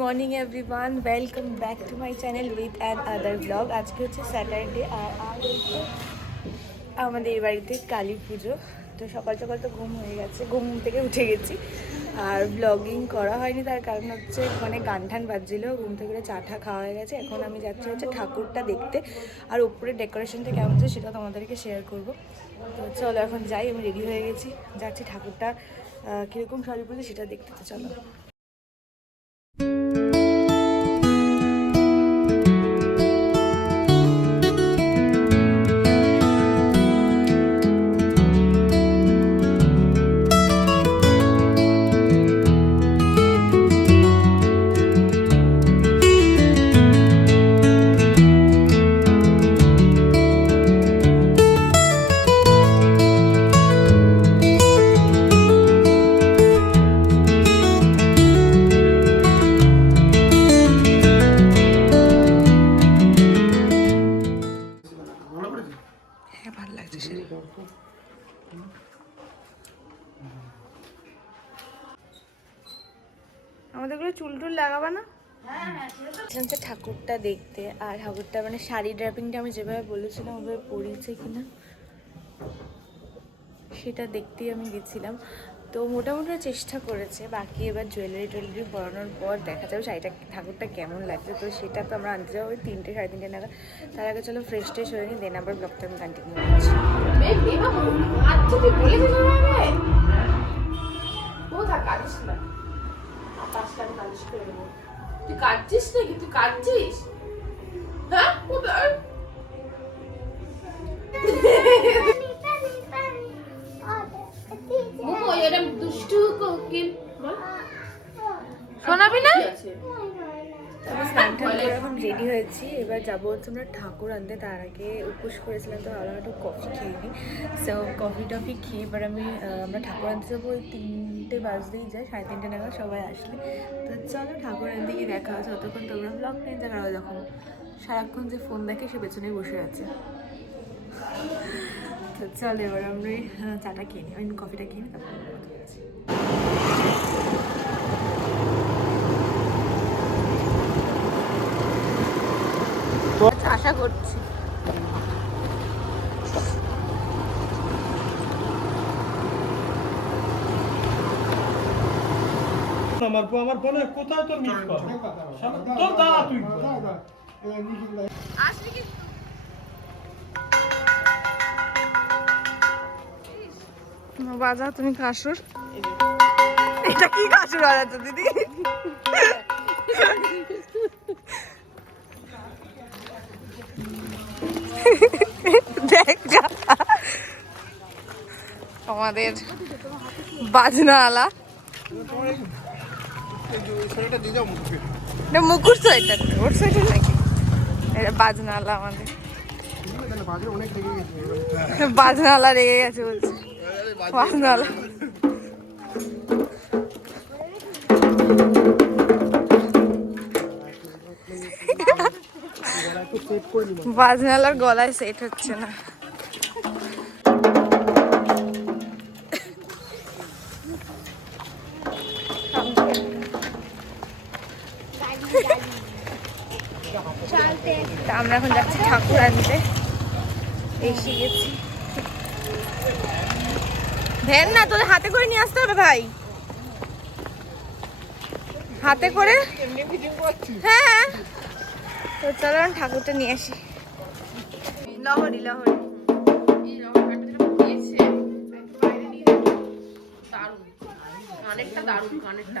Morning everyone welcome back to my channel with another blog আজকে হচ্ছে Saturday আর আমাদের বাড়িতে কালী পুজো। তো সকাল সকাল তো ঘুম হয়ে গেছে। ঘুম থেকে উঠে গেছি। আর ব্লগিং করা হয়নি, তার কারণ হচ্ছে মানে গান ঠান বাজছিল, ঘুম থেকে করে চা টা খাওয়া হয়ে গেছে। এখন আমি যাচ্ছি হচ্ছে ঠাকুরটা দেখতে। আর উপরে ডেকোরেশনটা কেমন হচ্ছে সেটা তোমাদেরকে শেয়ার করব। তো চলো এখন যাই, আমি রেডি হয়ে গেছি। যাচ্ছি ঠাকুরটা কীরকম শাড়ি পরেছে সেটা দেখতে, তো চলো। হচ্ছে ঠাকুরটা দেখতে আর ঠাকুরটা মানে শাড়ি ড্রাপিংটা আমি যেভাবে বলেছিলাম ওভাবে পরিয়েছে কিনা, সেটা দেখতেই আমি গেছিলাম। তো মোটামুটি চেষ্টা করেছে, বাকি এবার জুয়েলারি টুয়েলারি পরানোর পর দেখা যাবে শাড়িটা, ঠাকুরটা কেমন লাগছে তো সেটা তো আমরা আনতে যাব, ওই তিনটে সাড়ে তিনটে নাগাদ। তার আগে চলো ফ্রেশ ট্রেশ হয়ে নিই দেন আবার ব্লগটা আমি কন্টিনিউ করছি। তুই বলে দিলি আমাকে? কোথা কাটিস না পাঁচটা আমি কাটিস করে দেবো। তুই কাটছিস নাকি? তুই কাটছিস হ্যাঁ? কোথায়? দুষ্টু কোকিল। শোনাবি না? আমি স্নান এখন রেডি হয়েছি। এবার যাব হচ্ছে আমরা ঠাকুর আনতে। তার আগে উপোস করেছিলাম তো ভাবলাম একটু কফি খেয়ে নিই। সো কফি টফি খেয়ে এবার আমি আমরা ঠাকুর আনতে যাব ওই তিনটে বাজতেই যায় সাড়ে তিনটে নাগাদ সবাই আসলে। তো চলো ঠাকুরের দিকে দেখা হচ্ছে। ততক্ষণ তোমরা ব্লগ নিয়ে যাবে যখন সারাক্ষণ যে ফোন দেখে সে পেছনেই বসে আছে। তো চলো এবার আমরা আহ, চাটা খেয়ে নিই। কফিটা খেয়ে নিই তারপর। আচ্ছা, আশা করছি। আমার আমার ফোনে কোথায় তোর মিস কল? তোর দাঁড়া তুই বাজা তুমি কাসুর এটা কি কাসুর বাজাচ্ছ দিদি? আমাদের বাজনা আলা এটা মুকুর সোয়েটার। ওর সোয়েটার নাকি? এটা বাজনা আলা আমাদের। বাজে অনেক লেগে গেছে বাজনা আলা রেগে গেছে বলছে। বাজনা আলা বাজনালার গলায় সেট হচ্ছে না। আমরা এখন যাচ্ছি ঠাকুর আনতে। এসে গেছি। ভ্যান না, তোদের হাতে করে নিয়ে আসতে হবে ভাই? হাতে করে? হ্যাঁ। তো চলো ঠাকুরটা নিয়ে আসি। লহরি লহরি। অনেকটা দারুণ। অনেকটা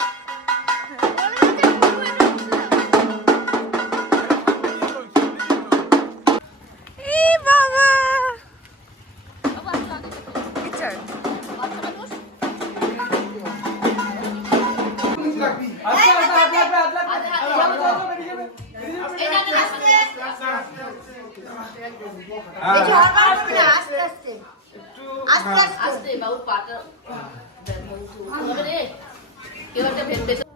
আস্তে বাবু পাটা হবে রে কেউ একটা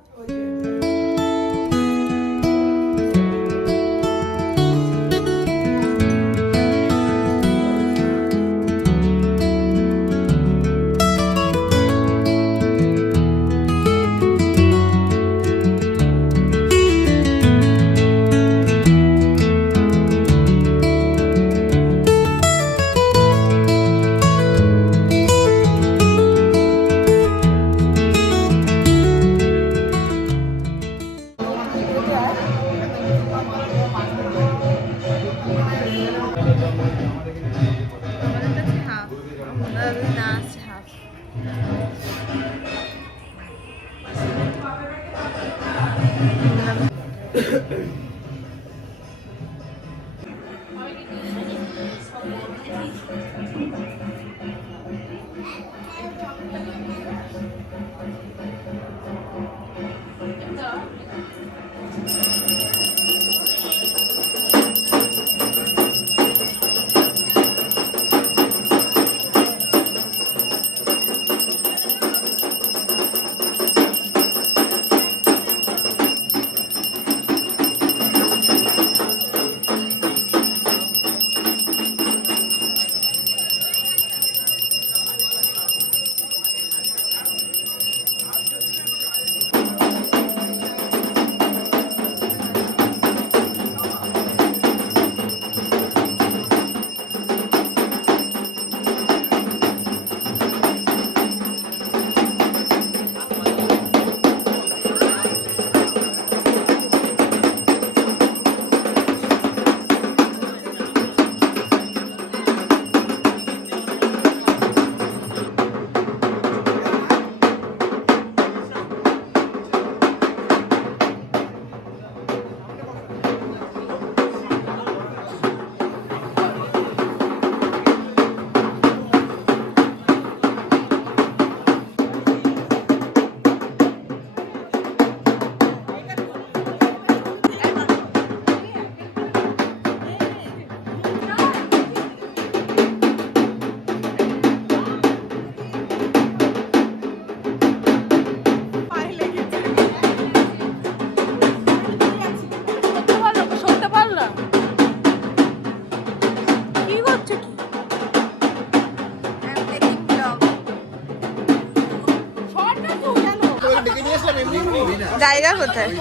কোথায়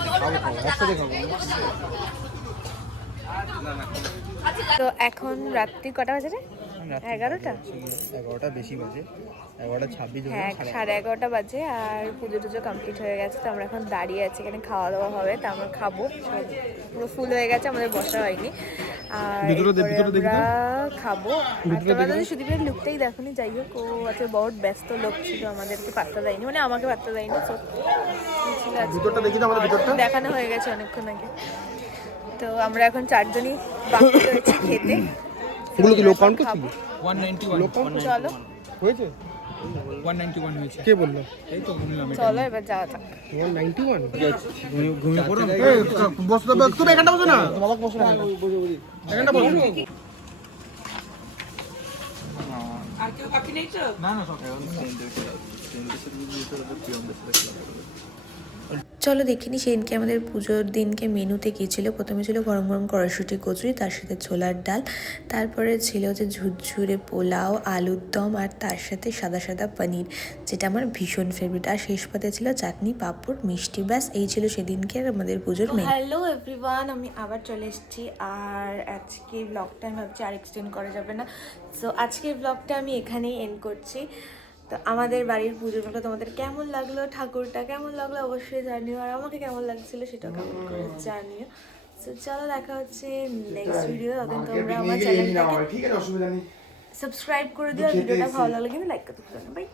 তো এখন রাত্রি কটা বাজে রে? এগারোটা? এগারোটা বেশি বাজে। এগারোটা ছাব্বিশ হ্যাঁ সাড়ে এগারোটা। বাজে আর পুজো টুজো কমপ্লিট হয়ে গেছে তো আমরা এখন দাঁড়িয়ে আছি এখানে খাওয়া দাওয়া হবে তা আমরা খাব। পুরো ফুল হয়ে গেছে আমাদের বসা হয়নি। আমরা খাব। আর তোমরা যদি সুদীপের লুকটাই দেখোনি যাই হোক ও আছে বহুত ব্যস্ত লোক ছিল আমাদেরকে পাত্তা দেয়নি মানে আমাকে পাত্তা দেয়নি তো ছিল আজকে। ভিতরটা দেখি তো আমাদের ভিতরটা। দেখানো হয়ে গেছে অনেকক্ষণ আগে। তো আমরা এখন চারজনই বাকি রয়েছে খেতে। ওগুলো কি লোক কাউন্ট কাউন্ট চলো। হয়েছে? ওয়ান নাইনটি ওয়ান হয়েছে। কে বলল? এই তো গুনলাম চলো এবার যাওয়া যাক। One ninety one? ঘুমিয়ে পড়ো। বসতে তুমি এখানটা বসো না। তোমাকে বসো না এখানটা বসো। না না সব চলো দেখিনি সেদিনকে আমাদের পুজোর দিনকে মেনুতে কী ছিল? প্রথমে ছিল গরম গরম কড়াইশুটি কচুরি তার সাথে ছোলার ডাল তারপরে ছিল হচ্ছে ঝুরঝুরে পোলাও আলুর দম আর তার সাথে সাদা সাদা পনির যেটা আমার ভীষণ ফেভারিট আর শেষ পাতে ছিল চাটনি পাঁপড় মিষ্টি ব্যাস এই ছিল সেদিনকে আমাদের পুজোর মেনু হ্যালো এভরিওয়ান আমি আবার চলে এসেছি আর আজকে ব্লগটা আমি ভাবছি আর এক্সটেন্ড করা যাবে না। সো আজকের ব্লগটা আমি এখানেই এন্ড করছি। তো আমাদের বাড়ির পুজোগুলো তোমাদের কেমন লাগল ঠাকুরটা কেমন লাগল অবশ্যই জানিও আর আমাকে কেমন লাগছিল সেটাও কেমন করে জানিও। তো চলো দেখা হচ্ছে নেক্সট ভিডিও তখন তোমরা আমার চ্যানেলটাকে সাবস্ক্রাইব করে দিও আর ভিডিওটা ভালো লাগলে কিন্তু লাইক করতে ভুলো না বাই